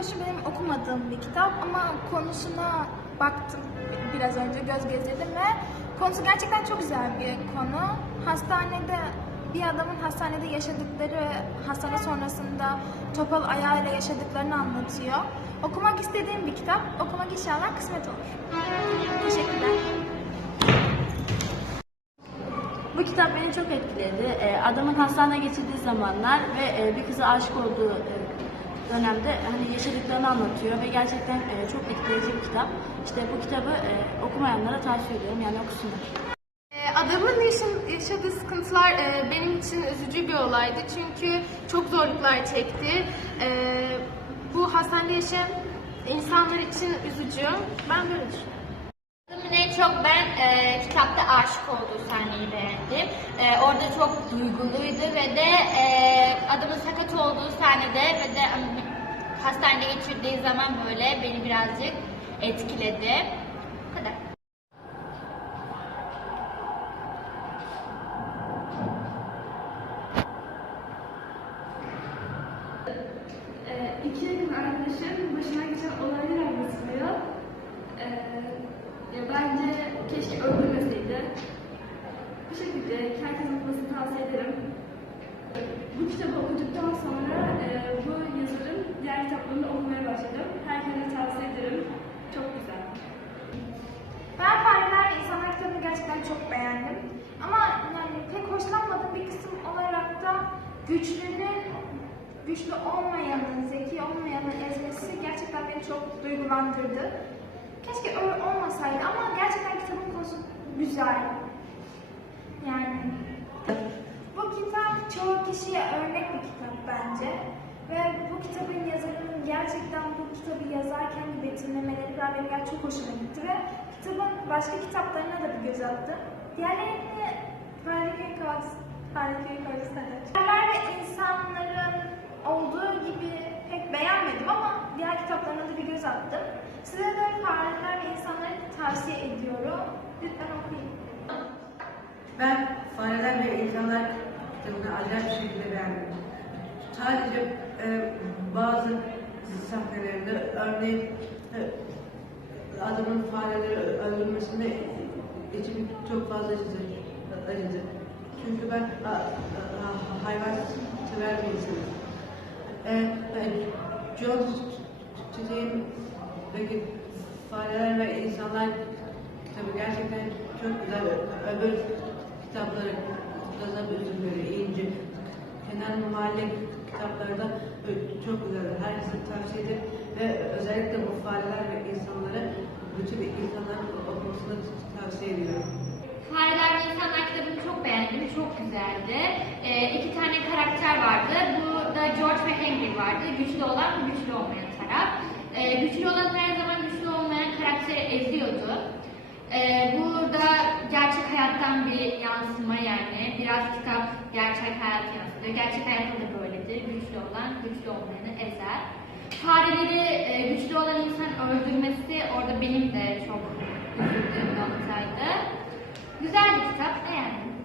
başı benim okumadığım bir kitap ama konusuna baktım biraz önce göz gezdirdim ve konusu gerçekten çok güzel bir konu. Hastanede bir adamın hastanede yaşadıkları, hastane sonrasında topal ayağıyla yaşadıklarını anlatıyor. Okumak istediğim bir kitap. Okumak inşallah kısmet olur. Teşekkürler. Bu kitap beni çok etkiledi. Ee, Adamın hastaneye geçirdiği zamanlar ve e, bir kıza aşık olduğu e, dönemde hani yaşadıklarını anlatıyor ve gerçekten e, çok etkileyici bir kitap. İşte bu kitabı e, okumayanlara tavsiye ediyorum yani okusunlar. Ee, Adamın yaşadığı sıkıntılar e, benim için üzücü bir olaydı çünkü çok zorluklar çekti. Ee, bu hastanede yaşayan insanlar için üzücü. Ben böyle düşünüyorum. En çok ben e, kitapta aşık olduğu sahneyi beğendim. E, orada çok duyguluydu ve de e, adamın sakat olduğu sahnede ve de e, hastanede geçirdiği zaman böyle beni birazcık etkiledi. Bu kadar. Ee, arkadaşın başına geçen olayları anlatılıyor. Ee, ya bence keşke öldürmeseydi. Bu şekilde herkesin okumasını tavsiye ederim. Bu kitabı okuduktan sonra kitaplarını okumaya başladım. Herkese tavsiye ederim. Çok güzel. Ben Fareler ve İnsanlar kitabını gerçekten çok beğendim. Ama yani pek hoşlanmadığım bir kısım olarak da güçlünün güçlü olmayanın, zeki olmayanın ezmesi gerçekten beni çok duygulandırdı. Keşke öyle olmasaydı ama gerçekten kitabın konusu güzel. Yani bu kitap çoğu kişiye örnek bir kitap bence. Ve bu kitabın yazarının gerçekten bu kitabı yazarken betimlemeleri falan benim gerçekten çok hoşuma gitti ve kitabın başka kitaplarına da bir göz attım. Diğerlerini Kavgası, Fareköy Kavgası Haberler ve insanların olduğu gibi pek beğenmedim ama diğer kitaplarına da bir göz attım. Size de Fareler ve İnsanları tavsiye ediyorum. Lütfen okuyun. Ben Fareler ve İnsanlar kitabını acayip bir şekilde beğendim. Sadece e, bazı sahnelerinde örneğin e, adamın fareleri öldürmesinde içim çok fazla acıdı. acıdı. Çünkü ben a, a, hayvan sever bir insanım. E, e, John peki fareler ve insanlar kitabı gerçekten çok güzel. Öbür kitapları Gaza Üzümleri, İnci, Kenan Mahalle kitapları da çok güzel. Herkese tavsiye ederim. Ve özellikle bu fareler ve insanlara bütün insanların okumasını tavsiye ediyorum. Fareler ve İnsanlar kitabını çok beğendim. Çok güzeldi. E, iki tane karakter vardı. Burada George ve Henry vardı. Güçlü olan ve güçlü olmayan taraf. E, güçlü olan her zaman güçlü olmayan karakteri eziyordu. E, burada hayattan bir yansıma yani. Biraz kitap gerçek hayat yansıtıyor. Gerçek hayatta da böyledir. Güçlü olan güçlü olmayanı ezer. Fareleri e, güçlü olan insan öldürmesi orada benim de çok üzüldüğüm noktaydı. Güzel bir kitap, beğendim.